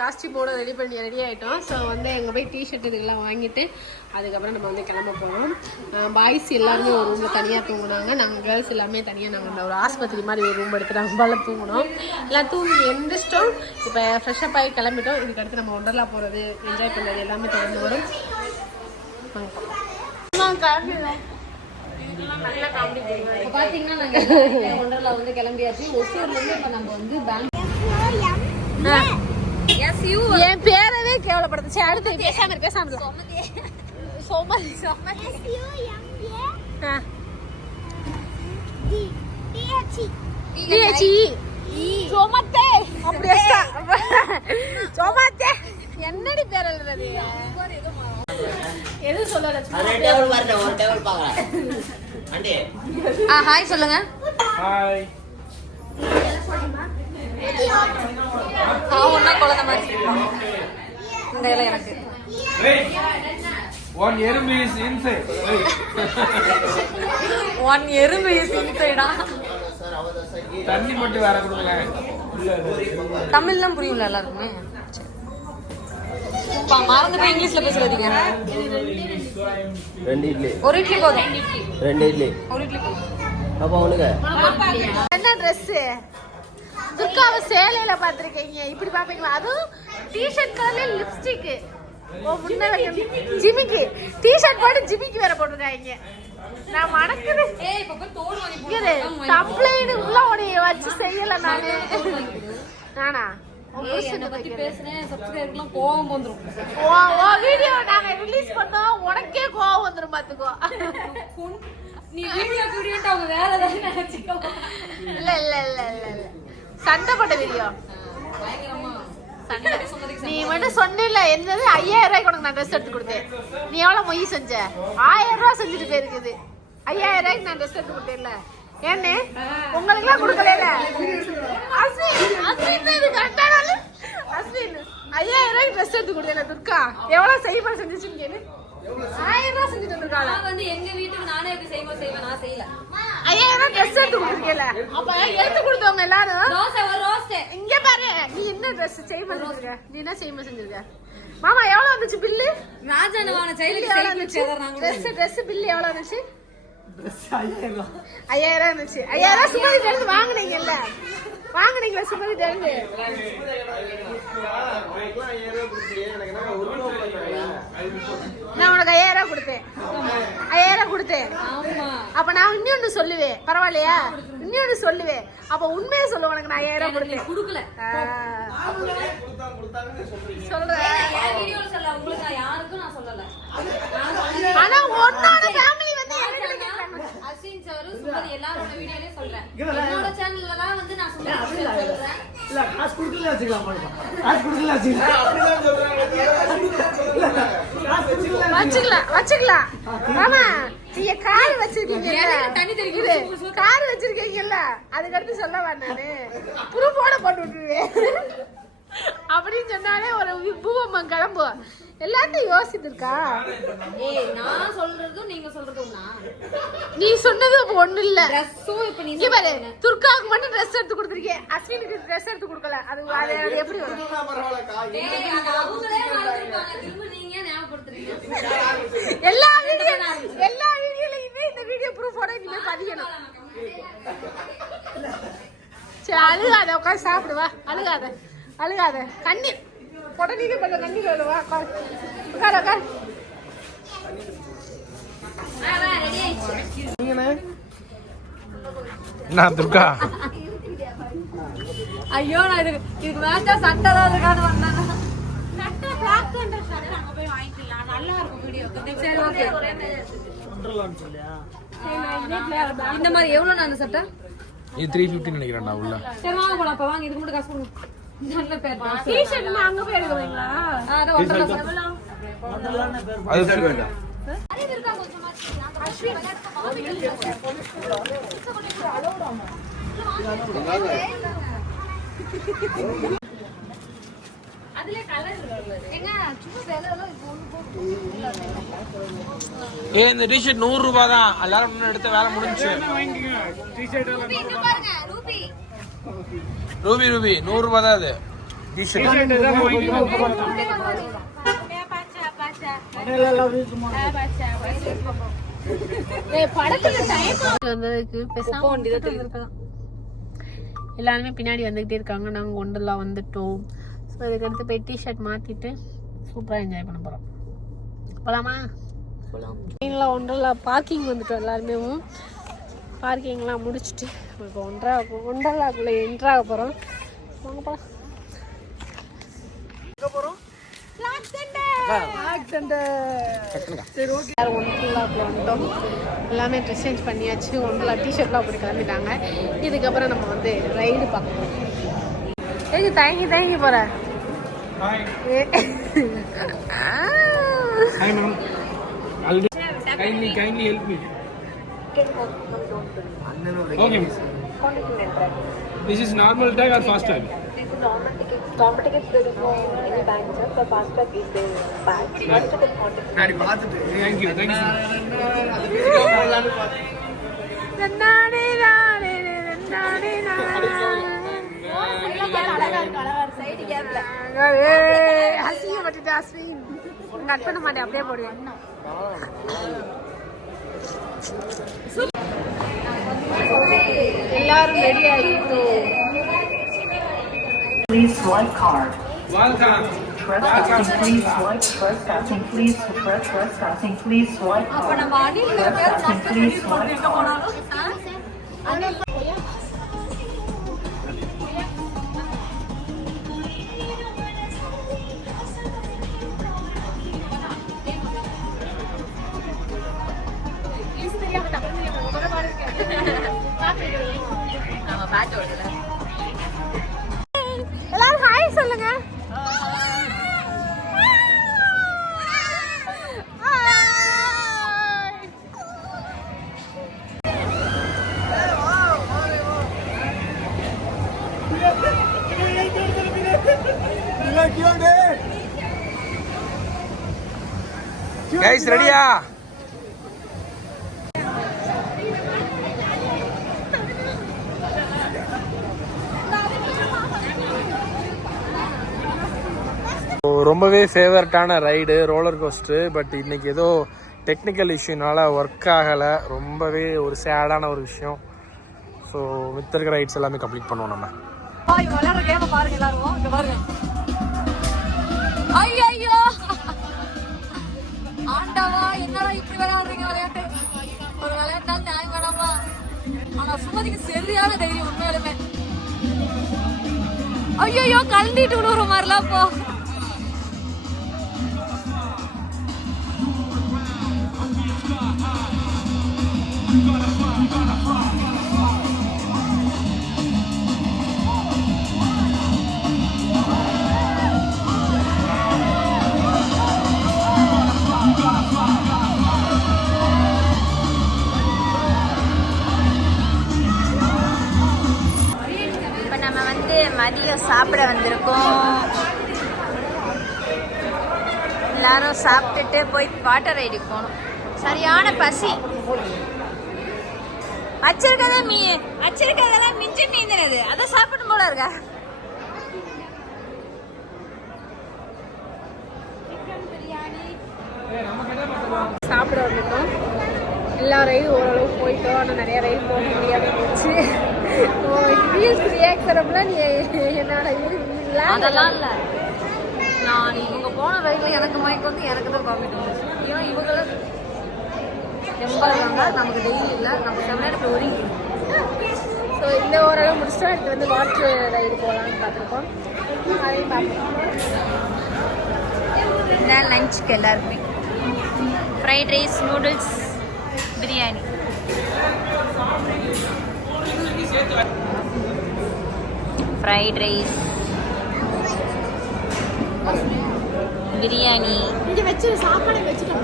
காஸ்டியூமோட ready பண்ணி ready ஆகிட்டோம் so வந்து எங்கே போய் டிஷர்ட் இதுக்கெல்லாம் வாங்கிட்டு அதுக்கப்புறம் நம்ம வந்து கிளம்ப போகிறோம் பாய்ஸ் எல்லாருமே ஒரு ரூமில் தனியாக தூங்குனாங்க. நாங்கள் கேர்ள்ஸ் எல்லாமே தனியாக நாங்கள் ஒரு ஆஸ்பத்திரி மாதிரி ஒரு ரூம் எடுத்து நாங்கள் தூங்கினோம். எல்லாம் தூங்கி எந்திரிச்சிட்டோம். இப்போ ஃப்ரெஷ்அப் ஆகி கிளம்பிட்டோம். இதுக்கு அடுத்து நம்ம ஒண்டர்லா போகிறது என்ஜாய் பண்ணுறது எல்லாமே தொடர்ந்து வரும். இப்போ பார்த்தீங்கன்னா நாங்கள் ஒண்டர்லா வந்து கிளம்பியாச்சு. ஒசூர்லேருந்து இப்போ நம்ம வந்து பேங்க் என் பேரவே கேவலப்படுத்துச்சு. அடுத்து பேசாம இரு, பேசாம. சோமதி. சோமத்தே. அப்படி வச்சிட்டா. சோமத்தே. என்னடி பேர் எழுதுறது? எதுவும் சொல்லல? ஹாய் சொல்லுங்க. ஹாய். ஒன்றா குழந்தை மாதிரி இந்த இலை எனக்கு. ஒன் எறும்பு இஸ் இன்சைட் ஒன் எறும்பு சிந்தைடா தண்ணி மட்டும் வேற கொடுங்க தமிழ்லாம் புரியும்ல எல்லாருக்குமே? மறந்து போய் இங்கிலீஷ்ல பேசுறதீங்க. ரெண்டு இட்லி. ஒரு இட்லி போதும். ரெண்டு இட்லி. ஒரு இட்லி போதும். அப்பா உனக்கு? என்ன ட்ரெஸ் துர்காவை சேலையில பாத்திருக்கீங்க இப்படி பாப்பீங்களா அதுவும் டிஷர்ட் கலர்ல லிப்ஸ்டிக் ஜிமிக்கு. டிஷர்ட் போட்டு ஜிமிக்கு வேற போட்டிருக்காங்க. நான் மணக்குது. கம்ப்ளைண்ட் உள்ள உடைய வச்சு செய்யல நானு. நானா. கோவம் வந்துரும். வீடியோ நாங்க ரிலீஸ் பண்ணோம். உனக்கே கோவம் வந்துரும் பாத்துக்கோ. நீ வீடியோ வீடியோட்டு அவங்க வேற ஏதாவது நினைச்சுக்கோ இல்ல இல்ல இல்ல இல்ல இல்ல சண்டை. போட்ட வீடியோ நீ மட்டும் சொன்னில என்னது? ஐயாயிரம் ரூபாய்க்கு உனக்கு நான் ட்ரெஸ் எடுத்து கொடுத்தேன். நீ எவ்வளவு மொய் செஞ்ச? ஆயிரம் ரூபாய் செஞ்சுட்டு போயிருக்குது. ஐயாயிரம் ரூபாய்க்கு நான் ட்ரெஸ் எடுத்து கொடுத்தேன்ல ஏன்னு உங்களுக்கு எல்லாம் கொடுக்கல அஸ்வின் அஸ்வின் ஐயாயிரம் ரூபாய்க்கு ட்ரெஸ் எடுத்து கொடுத்தேன் துர்கா. எவ்வளவு செய்யப்பட செஞ்சுச்சுன்னு கேளு. ஆயிரம் ரூபாய் செஞ்சுட்டு வந்திருக்காளா நான் வந்து எங்க வீட்டுக்கு நானே எப்படி செய்வோம் செய்வேன் நான் செய்யல. ஐயாயிரம் ரூபாய் ட்ரெஸ் எடுத்து கொடுத்துருக்கேல அப்ப எடுத்து கொடுத்தவங்க எல்லாரும்? தோசை ஒரு ரோஸ்ட் இங்க பாரு நீ என்ன ட்ரெஸ் செய்ய செஞ்சிருக்க நீ என்ன செய்ய செஞ்சிருக்க மாமா எவ்வளவு வந்துச்சு பில்லு ராஜானவான செயலுக்கு சைக்கிள் சேதறாங்க ட்ரெஸ் ட்ரெஸ் பில்லு எவ்வளவு இருந்துச்சு ஐயாயிரம். இருந்துச்சு ஐயாயிரம் சுமதி இருந்து வாங்குனீங்கல்ல? வாங்குனீங்களா சுமதி இருந்து நான் உனக்கு ஐயாயிரம் கொடுத்தேன். ஐயாயிரம் கொடுத்தேன். ஆமா. அப்ப நான் இன்னொன்னு சொல்லுவேன். பரவாயில்லையா? இன்னொன்னு சொல்லுவேன். அப்ப உண்மையை சொல்லு உனக்கு நான் ஐயாயிரம் கொடுத்தேன். குடுக்கல. சொல்றேன் என் வீடியோல சொல்ல உங்களுக்கு நான் யாருக்கும் நான் சொல்லல. ஆனா உன்னோட ஃபேமிலி வந்து எல்லாரோட வீடியோலயும் சொல்றேன் என்னோட சேனல்ல எல்லாம் வந்து நான் சுமதி சொல்றேன் இல்ல காசு கொடுக்கல வச்சுக்கலாம் போடுப்பா. காசு கொடுக்கல வச்சுக்கலாம். காசு கொடுக்கல வச்சுக்கலாம். வச்சுக்கலாம் மாமா நீங்க கார் எனக்கு தண்ணி தெளிக்க இது கார் வச்சிருக்கீங்கல்ல அதுக்கு அடுத்து சொல்ல வேண்டானு ப்ரூஃபோட போட்டு விட்டுருவேன் அப்படின்னு சொன்னாலே ஒரு பூவம்மன் கிளம்பும் எல்லாத்தையும் யோசித்திருக்கா ஏய் நான் சொல்றதும் நீங்க சொல்றதும் நீ சொன்னது அப்ப ஒண்ணு இல்ல. ட்ரெஸ்ஸும் இப்ப நீ இங்க பாரு துர்காவுக்கு மட்டும் ட்ரெஸ் எடுத்து கொடுத்துருக்கேன் அஸ்வினுக்கு ட்ரெஸ் எடுத்து கொடுக்கல. அது அது எப்படி. எல்லா வீடியோ எல்லா வீடியோலயுமே இந்த வீடியோ ப்ரூஃபோட இனிமே பதியணும். சரி அழுகாத உட்காந்து சாப்பிடுவா அழுகாத அழுகாத. கண்ணி. உடனே கொஞ்சம் கண்ணி வருவா உட்கார். உட்கார். நான் துர்கா? ஐயோ நான் இதுக்கு இதுக்கு மேட்சா சட்டை தான் இருக்கான்னு வந்தேன் சரி ஓகே இந்த மாதிரி எவ்வளவு நான் அந்த சட்டை இது நினைக்கிறேன்டா உள்ள சரி வாங்க போலாம் அப்ப வாங்க இதுக்கு மட்டும் காசு கொடுங்க நல்ல பேர் தான். டிஷர்ட் அங்க போய் எடுக்கிறீங்களா. அது சரி ஏ இந்த டிஷர்ட் நூறு ரூபாய் தான் எல்லாரும் முன்ன எடுத்த வேலை முடிஞ்சு ரூபி ரூபி நூறு ரூபாய் தான் அது டிஷர்ட் வந்ததுக்கு பேசாம எல்லாருமே பின்னாடி வந்துகிட்டே இருக்காங்க. நாங்கள் ஒண்டெல்லாம் வந்துட்டோம். ஸோ இதுக்கடுத்து போய் டிஷர்ட் மாற்றிட்டு சூப்பராக என்ஜாய் பண்ண போகிறோம் போகலாமா ட்ரெயினில் ஒன்றரை பார்க்கிங் வந்துட்டோம் எல்லாருமே. பார்க்கிங்லாம் முடிச்சுட்டு இப்போ ஒன்றரை ஒன்றரைக்குள்ளே என்ட்ராக போகிறோம் வாங்க போகலாம் எல்லாரும் ஒன்றுலாக்குள்ள வந்துட்டோம் எல்லாமே ட்ரெஸ் சேஞ்ச் பண்ணியாச்சு. ஒன்றுலா டிஷர்ட்லாம் போட்டு கிளம்பிட்டாங்க. இதுக்கப்புறம் நம்ம வந்து ரைடு பார்க்கணும் ஏங்க தயங்கி தயங்கி போற. Hi ma'am kindly kindly help me okay miss this is normal track or fast track Normal tickets, there is no any bank, sir. For fast track is the bank. Fast track is not thank you thank you நன்னானே நானே நன்னானே அசிங்கப்பட்டுட்டு Ashwin cut பண்ண மாட்டேன் அப்படியே போடுவேன். எல்லாரும் ready ஆகிட்டோம் swipe card. Welcome. Trespassing, please swipe. Trespassing, please swipe. Trespassing, please swipe. Trespassing, please swipe. Guys ரெடியா ரொம்பவே ஃபேவரட்டான ரைடு ரோலர் கோஸ்டர் பட் இன்னைக்கு ஏதோ டெக்னிக்கல் இஷ்யூனால ஒர்க் ஆகலை. ரொம்பவே ஒரு சேடான ஒரு விஷயம். ஸோ மித்த இருக்கிற ரைட்ஸ் எல்லாமே கம்ப்ளீட் பண்ணுவோம் நம்ம. ஒரு நியாயம் வேணாமா? ஆனா சுமதிக்கு சரியான தைரியம் உண்மையாலுமே. ஐயோ கழண்டிட்டு விடுற மாதிரிலாம் போ. மதியம் சாப்பிட வந்திருக்கோம். எல்லாரும் சாப்பிட்டுட்டு போய் வாட்டர் ரைடு போகணும். சரியான பசி. அச்சிருக்கதான் மீ வச்சிருக்கதெல்லாம் மிஞ்சி மீந்தினது அதை சாப்பிடும் போல இருக்கா? சாப்பிட வந்துட்டோம். எல்லா ரயிலும் ஓரளவுக்கு போயிட்டோம். ஆனால் நிறைய ரயில் போக முடியாமல் போச்சு. ரீல்ஸ் ரியாக்ட் என்னோட அதெல்லாம் இல்ல. நான் இவங்க போன ரயில்ல எனக்கு வந்து எனக்கு தான் வந்துச்சு. ஏன்னா இவங்கள ரொம்ப இருந்தா நமக்கு டெய்லி இல்ல நம்ம செம்மையான ஒதுங்கி ஸோ இந்த ஓரளவு முடிச்சுட்டு அடுத்து வந்து வாட்டர் ரயில் போகலான்னு பார்த்துருக்கோம். அதையும் பார்ப்போம். லஞ்சுக்கு எல்லாருக்குமே. Fried rice noodles biryani fried rice biryani இங்கே வச்சு சாப்பாடு வச்சுட்டு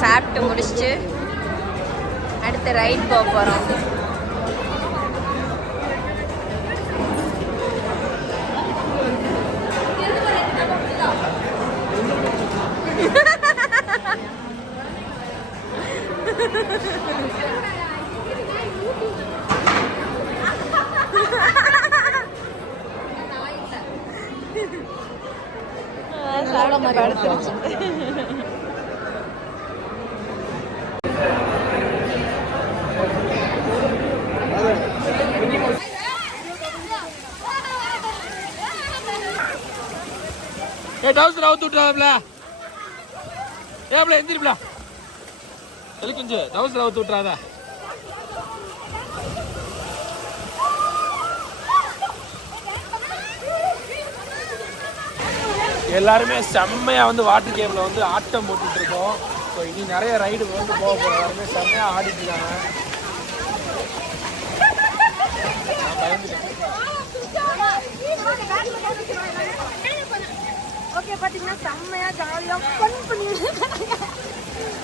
சாப்பிட்டு முடிச்சுட்டு அடுத்து ரைட் போக போகிறோம் ஏ டவுசர் அவுத்து விட்டுறாப்ல. ஏப்ல எந்திரிப்ல எதுக்குஞ்சு டவுசர் அவுத்து விட்டுறாத. எல்லாருமே செம்மையா வந்து வாட்டர் கேம்ல வந்து ஆட்டம் போட்டுட்டு இருக்கோம் ஸோ இனி நிறைய ரைடு வந்து போக போகிறோம் எல்லாருமே செம்மையா ஆடிட்டு இருக்காங்க நான் பயந்துட்டேன். ஓகே பாத்தீங்கன்னா செம்மையா ஜாலியா ஃபன் பண்ணிட்டு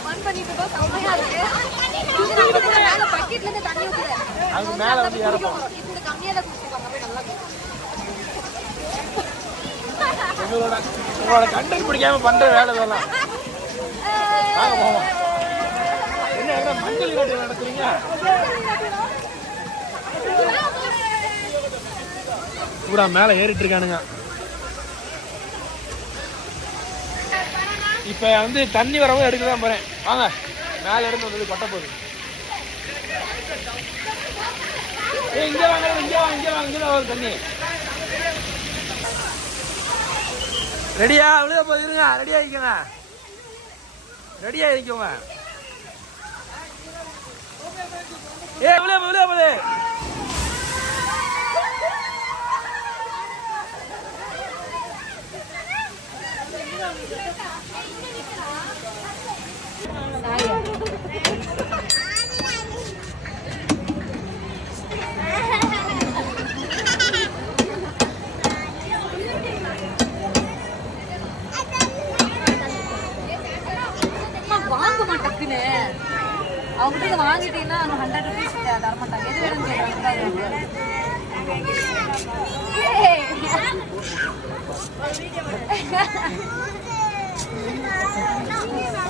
ஃபன் பண்ணிட்டு இருக்கோம். செம்மையா இருக்கு. அது மேலே வந்து இறப்போம் இது கம்மியா தான் குடிச்சிருக்காங்க அப்படியே நல்லா உங்களோட உங்களோட கண்டென்ட் பிடிக்காம பண்ற வேலை இதெல்லாம். வாங்க போவோம். என்ன மஞ்சள் நீராட்டு நடத்துறீங்க? பூரா மேலே ஏறிட்டு இருக்கானுங்க. இப்போ வந்து தண்ணி வரவும் எடுக்க தான் போறேன். வாங்க மேலே இருந்து வந்தது கொட்ட போகுது ஏய் இங்கே வாங்க இங்கே வாங்க இங்கே வாங்க இங்கே தான் வரும் தண்ணி. ரெடியா? விழுக போயிருங்க ரெடி இருக்கங்க ரெடி ஆகிக்கோங்க ஏ விழுக விழுக போகுது வாங்க மாட்டேங்குன்னு அவங்க கிட்ட வாங்கிட்டீங்கன்னா ஹண்ட்ரட் ருபீஸ் தர மாட்டாங்க எது வேணும்னு கேட்குறாங்க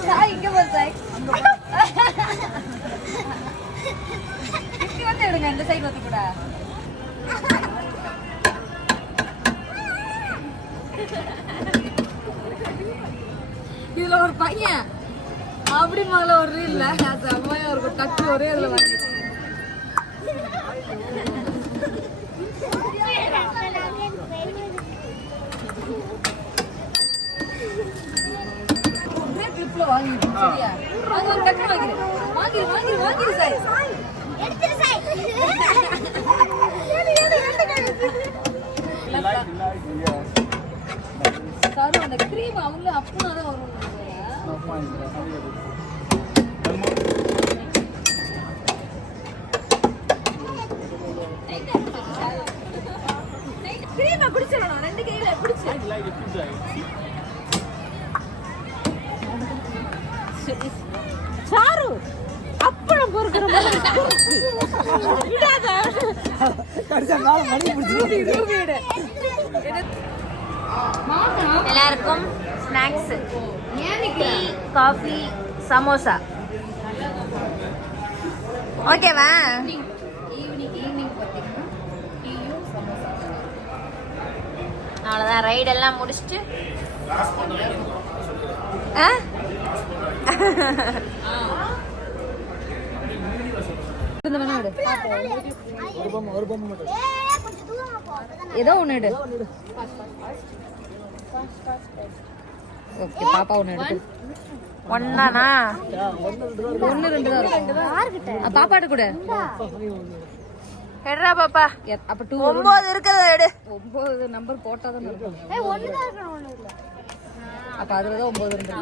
சாய் இங்க பாரு சாய் இப்படி வந்து எடுங்க இந்த சைடு வந்து கூட இதுல ஒரு பையன். அப்படி மகள ஒரு இல்ல. செம்மையா இருக்கும் டக்கு ஒரே இதுல வாங்கிட்டு ஒரே ட்ரிப்ல வாங்கிட்டு சரியா அது ஒரு டக்கு வாங்கிடு வாங்கிடு வாங்கிடு வாங்கிடு சார் சாரும் அந்த க்ரீம் அவங்களும் அப்பனா தான் வரும் சமோசா ஓகேவா அவ்வளோதான் ரைடெல்லாம் முடிச்சுட்டு. ஆ? ஏதோ ஒன்று எடு. ஓகே பாப்பா ஒன்று எடுத்து. ஒன்னானா ஒன்று ரெண்டு தான் இருக்கும். பாப்பாட்ட கூட. எடுறா பாப்பா. அப்போ டூ ஒன்பது இருக்கிறத எடு. ஒம்பது நம்பர் போட்டால் தான் இருக்கும். அப்போ அதில் தான் ஒம்பது ரெண்டு.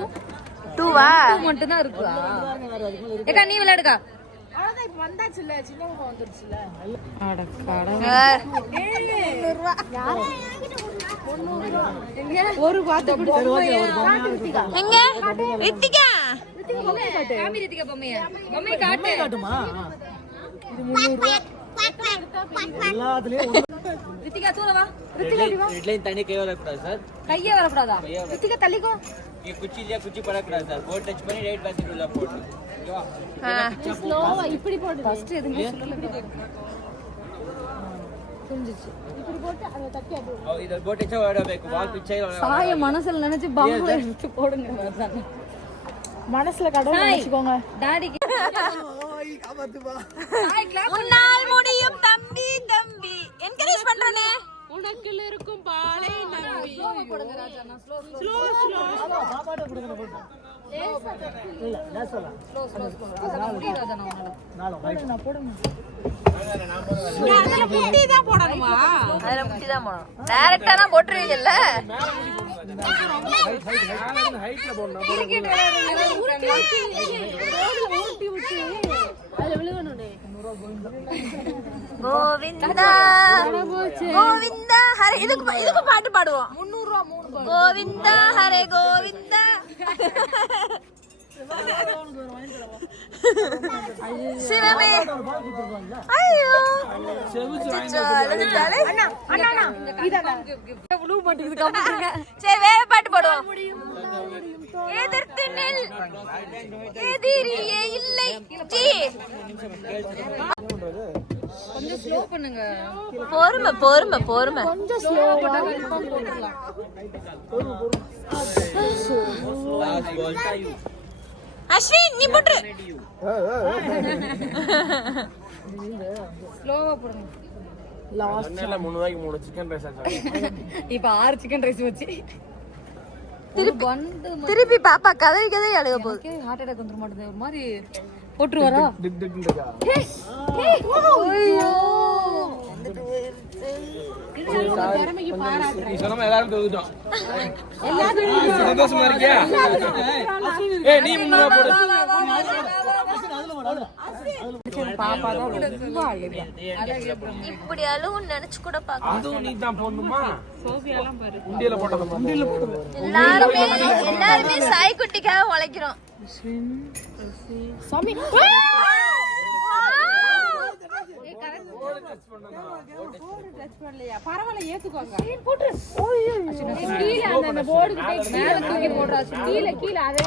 டூவா டூ மட்டும் தான் இருக்குதா? ஏக்கா நீ விளையாடுக்கா. அட கடவுளே. ஒரு பாத்து எங்க? ரித்திகா? காமி ரித்திகா பொம்மைய. பொம்மையை காட்டு. காட்டுமா? இது முந்நூறு ரூபா. எல்லாத்துலயும் ரித்திகா தூர வா. ரித்திகா இப்படி வா. ரெட்லைன் தண்ணி கை வரக்கூடாது சார். கையே வரக்கூடாதா? ரித்திகா தள்ளிக்கோ. இங்க குச்சி இல்லையா குச்சி படக்கூடாது சார். போட் டச் பண்ணி ரைட் பாசிட் உள்ள போட்டு. ஃபர்ஸ்ட் எதுவுமே சொல்லல. மனசுல நினைச்சு பாம்புல எடுத்து போடுங்க மனசுல கடவுள் நினைச்சுக்கோங்க. டாடிக்கு உன்னால் முடியும் தம்பி தம்பி. என்கரேஜ் பண்றனே. உனக்குள்ள இருக்கும் பாலை நம்பி. ஸ்லோ ஸ்லோ ஸ்லோ இல்ல லேசலா நாலு ரைட் அதுல புட்டி தான் போடணுமா அதுல முட்டி தான் போடணும் டைரக்டா போட்டுருவீங்கல்ல ஹைட்ல போடணும் கோவிந்தா. கோவிந்தா ஹரே இதுக்கு இதுக்கு பாட்டு பாடுவோம். கோவிந்தா ஹரே கோவிந்தா. சிவமே. ஐயோ. சரி வேற பாட்டு பாடுவோம். எதிர்த்து நில். எதிரியே இல்லை. கொஞ்சம் ஸ்லோ பண்ணுங்க. பொறுமை பொறுமை பொறுமை. அஸ்வின் நீ போட்டு ஸ்லோவா போடுங்க. சொன்னேன்ல மூணு ரூபாய்க்கு மூணு சிக்கன் ரைஸ் ஆச்சு இப்ப ஆறு சிக்கன் ரைஸ் வச்சு திருப்பி வந்து திருப்பி பாப்பா கதறி கதறி அழுக போகுது. ஹார்ட் அட்டாக் வந்துட மாட்டேங்குது. ஒரு மாதிரி போட்டுருவாரா? டிக் டிக் இருக்கா நீ போடு இப்படி அழுவும் நினைச்சு கூட பாக்க அதுவும் நீ தான் போடணுமா? உண்டியல போட்டது உண்டியல போட்டது எல்லாருமே எல்லாருமே சாய் குட்டிக்காக உழைக்கிறோம் பரவாயில்ல ஏத்துக்கோங்க. கீழே அந்த அந்த போர்டு கிட்ட மேல தூக்கி போடுறா. கீழே கீழே அதே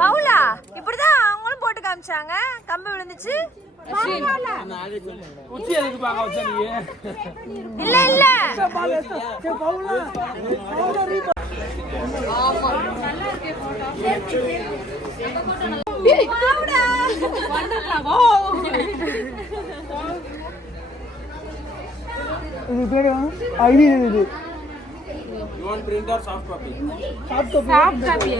பவுலா இப்படிதான் அவங்களும் போட்டு காமிச்சாங்க. கம்பு விழுந்துச்சு. உச்சி எதுக்கு பார்க்க வச்சா நீ? இல்ல இல்ல. இது பேரு ஐடி இது. You want print or soft copy soft copy